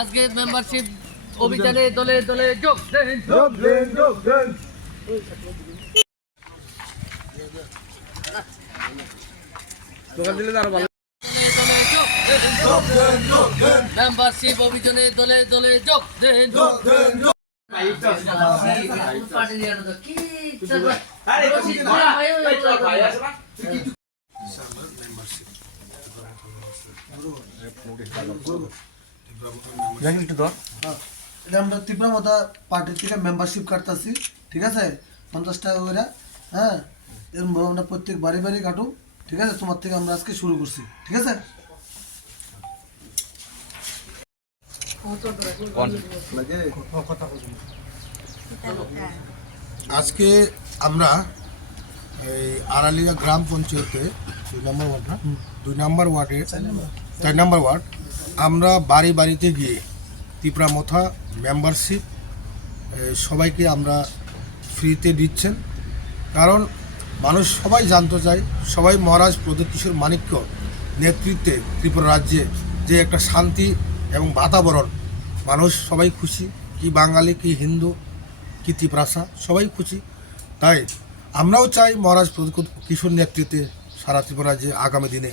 আজকে মেম্বারশিপ অভিযানে দলে দলে যোগ দেন। মেম্বারশিপ অভিযানে দলে দলে যোগ দেন। আমরা তীব্রমতা পার্টির থেকে মেম্বারশিপ কাটতেছি, ঠিক আছে? 50 টাকা করে, হ্যাঁ। এরকম আমরা প্রত্যেক বাড়ি বাড়ি কাটুম, ঠিক আছে? তোমার থেকে আমরা আজকে শুরু করছি, ঠিক আছে? আজকে আমরা এই আড়ালিয়া গ্রাম পঞ্চায়েতে 2 নম্বর ওয়ার্ডে 4 নম্বর ওয়ার্ড আমরা বাড়ি বাড়িতে গিয়ে তীব্রমথা মেম্বারশিপ সবাইকে আমরা ফ্রিতে দিচ্ছেন। কারণ মানুষ সবাই জানতে চায়, সবাই মহারাজ প্রদীপ কিশোর মানিক্য নেতৃত্বে ত্রিপুরা রাজ্যে যে একটা শান্তি এবং বাতাবরণ, মানুষ সবাই খুশি, কি বাঙালি কি হিন্দু কি ত্রিপুরাসা সবাই খুশি। তাই আমরাও চাই মহারাজ প্রদীপ কিশোর নেতৃত্বে সারা ত্রিপুরা রাজ্যে আগামী দিনে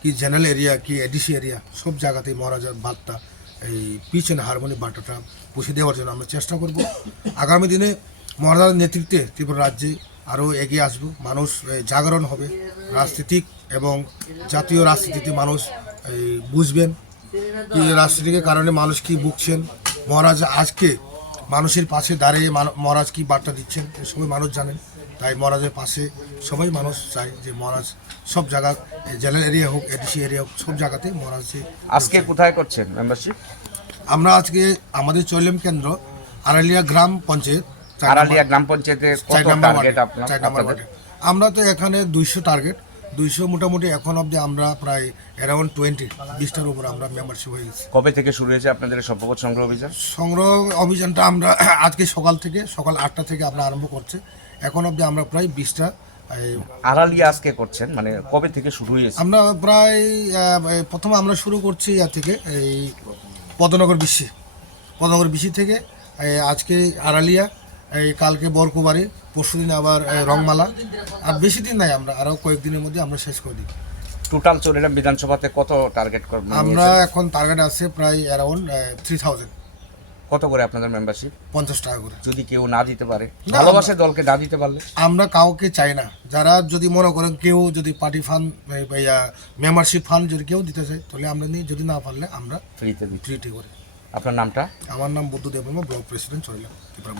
কি জেনারেল এরিয়া কি এডিসি এরিয়া সব জায়গাতেই মহারাজার বার্তা, এই পিচ অ্যান্ড হারমোনি বার্তাটা পৌঁছে দেওয়ার জন্য আমরা চেষ্টা করব। আগামী দিনে মহারাজার নেতৃত্বে ত্রিপুরা রাজ্যে আরও এগিয়ে আসব, মানুষ জাগরণ হবে, রাজনীতিক এবং জাতীয় রাজনীতিতে মানুষ বুঝবেন কি রাজনীতিকের কারণে মানুষ কি ভুগছেন, মহারাজ আজকে মানুষের পাশে দাঁড়িয়ে মহারাজ কি বার্তা দিচ্ছেন সবাই মানুষ জানেন। তাই মহারাজের পাশে সবাই মানুষ চায় যে মহারাজ সব জায়গা জেনারেল এরিয়া হোক এডিসি এরিয়া হোক সব জায়গাতে মহারাজ। আজকে কোথায় করছেন মেম্বারশিপ? আমরা আজকে আমাদের চৈলম কেন্দ্র আড়ালিয়া গ্রাম পঞ্চায়েত, আড়ালিয়া গ্রাম পঞ্চায়েতে কত টার্গেট আপনাদের? আমরা তো এখানে 200 টার্গেট, 200 মোটামুটি এখন অবধি আমরা প্রায় অ্যারাউন্ড 20-20টার উপর আমরা মেম্বারশিপ হয়ে গেছি। কবে থেকে শুরু হয়েছে আপনাদের সম্পদ সংগ্রহ অভিযান? সংগ্রহ অভিযানটা আমরা আজকে সকাল 8টা থেকে আমরা আরম্ভ করছি, এখন অবধি আমরা প্রায় 20টা। আড়ালিয়া আজকে করছেন, মানে কবে থেকে শুরু হয়েছে? আমরা প্রায় প্রথমে আমরা শুরু করছি থেকে এই পদনগর বিশি থেকে আজকে আড়ালিয়া, এই কালকে বরকুবাড়ি, পরশুদিন আবার রংমালা, আর বেশি দিন নাই, আমরা আরও কয়েকদিনের মধ্যে আমরা শেষ করে দিই। টোটাল চৌরাম বিধানসভাতে কত টার্গেট করবেন? আমরা এখন টার্গেট আছে প্রায় অ্যারাউন্ড 3000। কত করে আপনাদের মেম্বারশিপ? 50 টাকা করে। যদি কেউ না দিতে পারে, ভালোবাসে দলকে না দিতে পারলে? আমরা কাউকে চাই না, যারা যদি মনে করেন কেউ যদি পার্টি ফান্ড মেম্বারশিপ ফান্ড যদি কেউ দিতে চায় তাহলে আমরা নিই, যদি না পারলে আমরা ফ্রিতে দিই। ফ্রিতে করি। আপনার নামটা? আমার নাম বুদ্ধদেব বর্মা, ব্লক প্রেসিডেন্ট চৈলম ত্রিপুরা।